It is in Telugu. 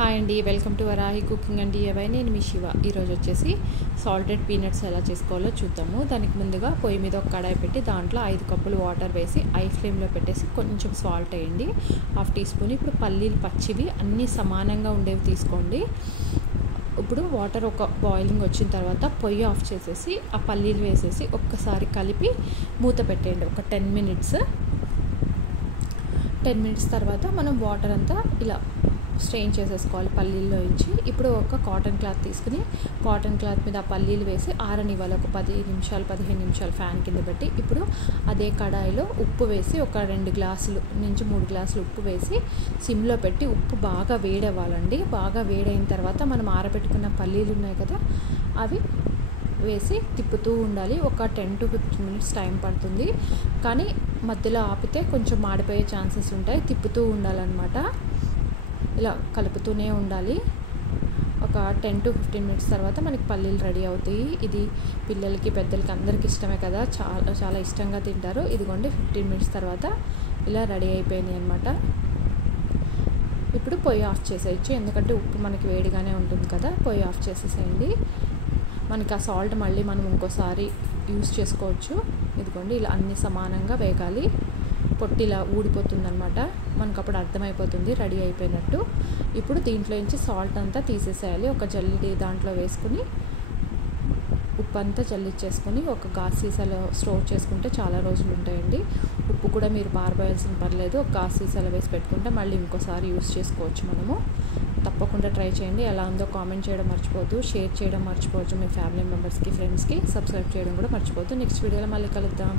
హాయ్ అండి, welcome to Varahi cooking and DIY. నేను మీ శివ. ఈరోజు వచ్చేసి సాల్టెడ్ పీనట్స్ ఎలా చేసుకోవాలో చూద్దాము. దానికి ముందుగా పొయ్యి మీద ఒక కడాయి పెట్టి దాంట్లో 5 కప్పులు వాటర్ వేసి ఐ ఫ్లేమ్లో పెట్టేసి కొంచెం సాల్ట్ వేయండి, 1/2 టీ స్పూన్. ఇప్పుడు పల్లీలు పచ్చివి అన్నీ సమానంగా ఉండేవి తీసుకోండి. ఇప్పుడు వాటర్ ఒక బాయిలింగ్ వచ్చిన తర్వాత పొయ్యి ఆఫ్ చేసేసి ఆ పల్లీలు వేసేసి ఒక్కసారి కలిపి మూత పెట్టేయండి ఒక 10 మినిట్స్. 10 మినిట్స్ తర్వాత మనం వాటర్ అంతా ఇలా స్ట్రెయిన్ చేసేసుకోవాలి పల్లీల్లో నుంచి. ఇప్పుడు ఒక కాటన్ క్లాత్ తీసుకుని కాటన్ క్లాత్ మీద ఆ పల్లీలు వేసి ఆరనివ్వాలి ఒక 15 నిమిషాలు ఫ్యాన్ కింద పెట్టి. ఇప్పుడు అదే కడాయిలో ఉప్పు వేసి ఒక 2 గ్లాసులు నుంచి 3 గ్లాసులు ఉప్పు వేసి సిమ్లో పెట్టి ఉప్పు బాగా వేడవ్వాలండి. బాగా వేడైన తర్వాత మనం ఆరబెట్టుకున్న పల్లీలు ఉన్నాయి కదా, అవి వేసి తిప్పుతూ ఉండాలి. ఒక 10 to 15 మినిట్స్ టైం పడుతుంది, కానీ మధ్యలో ఆపితే కొంచెం మాడిపోయే ఛాన్సెస్ ఉంటాయి. తిప్పుతూ ఉండాలన్నమాట, ఇలా కలుపుతూనే ఉండాలి. ఒక 10 to 15 మినిట్స్ తర్వాత మనకి పల్లీలు రెడీ అవుతాయి. ఇది పిల్లలకి పెద్దలకి అందరికీ ఇష్టమే కదా, చాలా చాలా ఇష్టంగా తింటారు. ఇదిగోండి 15 మినిట్స్ తర్వాత ఇలా రెడీ అయిపోయినాయి అన్నమాట. ఇప్పుడు పొయ్యి ఆఫ్ చేసేయచ్చు, ఎందుకంటే ఉప్పు మనకి వేడిగానే ఉంటుంది కదా. పొయ్యి ఆఫ్ చేసేసేయండి. మనకి ఆ సాల్ట్ మళ్ళీ మనం ఇంకోసారి యూస్ చేసుకోవచ్చు. ఇదిగోండి ఇలా అన్నీ సమానంగా వేగాలి. పొట్టి ఇలా ఊడిపోతుందన్నమాట, మనకు అప్పుడు అర్థమైపోతుంది రెడీ అయిపోయినట్టు. ఇప్పుడు దీంట్లో నుంచి సాల్ట్ అంతా తీసేసేయాలి. ఒక జల్లిడి దాంట్లో వేసుకుని ఉప్పు అంతా జల్లిచ్చేసుకొని ఒక గాజు సీసాలో స్టోర్ చేసుకుంటే చాలా రోజులు ఉంటాయండి. ఉప్పు కూడా మీరు పారబోయాల్సిన పర్లేదు, ఒక గాజు సీసాలో వేసి పెట్టుకుంటే మళ్ళీ ఇంకోసారి యూస్ చేసుకోవచ్చు మనము. తప్పకుండా ట్రై చేయండి. ఎలా ఉందో కామెంట్ చేయడం మర్చిపోవద్దు, షేర్ చేయడం మర్చిపోవచ్చు మీ ఫ్యామిలీ మెంబర్స్కి, ఫ్రెండ్స్కి. సబ్స్క్రైబ్ చేయడం కూడా మర్చిపోవద్దు. నెక్స్ట్ వీడియోలో మళ్ళీ కలుద్దాం.